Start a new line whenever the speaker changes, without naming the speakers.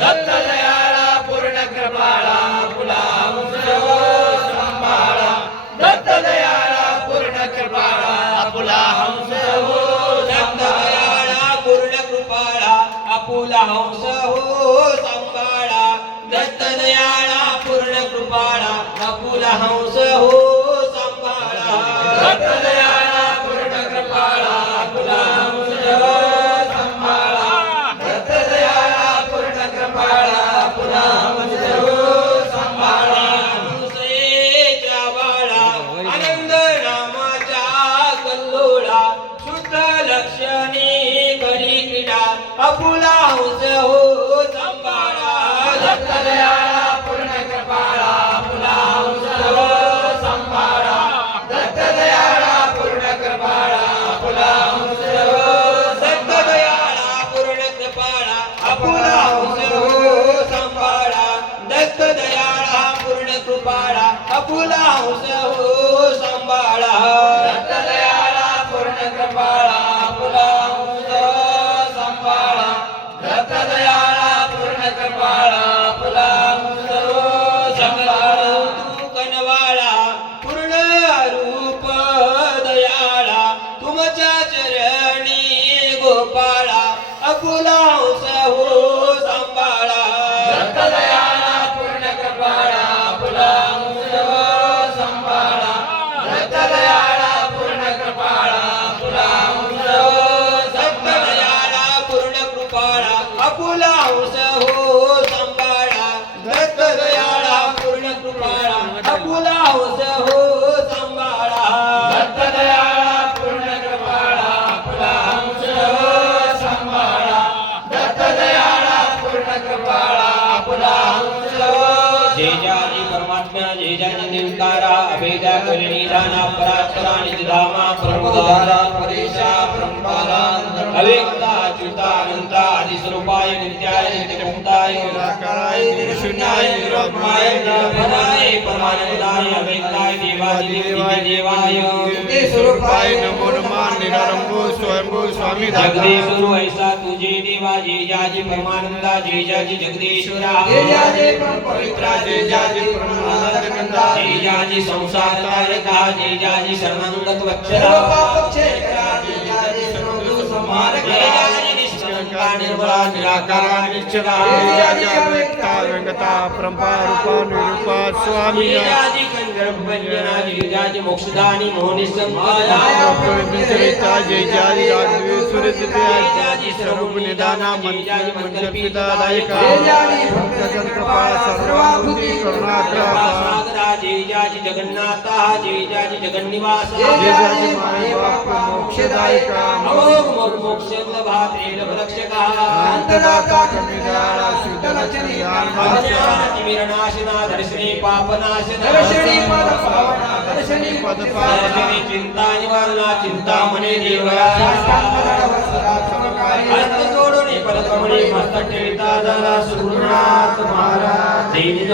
दत्त दयाळा पूर्ण कृपाळा फुला सांभाळा दत्त दयाळा पूर्ण कृपाळा फुला हंस हो दत्त दयाळा पूर्ण कृपाळा अपुला हंस हो सांभाळा दत्त दयाळा पूर्ण कृपाळा आपुला हंस हो अकुला हौस हो संभाळा दत्त दयाळा पूर्ण कृपाळा अकुला हौस हो संभाळा दत्त दयाळा पूर्ण कृपाळा अकुला हौस हो दत्त दयाळा पूर्ण कृपाळा अकुला हौस हो संभाळा दत्त दयाळा पूर्ण कृपाळा अकुला हौस జయజాజి పరమాత్మ జయజాజి దేవతార అభేద కరణీధాన పరాత్పరా నిజధామ ప్రముదార పరేశ బ్రహ్మాల అవ్యక్త అచ్యుత అనంత ఆది స్వరూపాయ నిత్యాయ నిత్యముక్తాయ నిరాకారాయ నిరశూన్యాయ నిరబ్రహ్మాయ నిరభదాయ పరమానందాయ అవ్యక్తాయ దేవాది దేవాయ స్వరూపాయ నమో నమః నిరారంభో స్వయంభో స్వామి జగదీశ్వరు ఐసా जय देवा जय जा जय परमानंदा जय जा जय जगदीश्वरा
जय जा जय परम पवित्रा जय जा जय परमानंद कंदा
जय जा जय संसार तारका जय जा जय सर्वानंद
वक्षरा पाप क्षय करा जय जा
जय सर्वदुख संहार करा निर्मला निराकारा निश्चला
स्वामी
मोक्षदानी मोहनी
संता जय जारी राघवेश्वरी
जय जाजी
मोक्षदायिका
अवोगमोग मोक्षं लभातेन
भक्षका अन्तदाता कपिदारा सुदलचनी
कामनाशना दर्शनी पापनाशन
दर्शनी पद पावना दर्शनी पद पावना
चिंता निवारणा चिंता मने देवा अस्त तोड़ो ने पद कमने मस्तक टेटा दला सुगुणात्मारा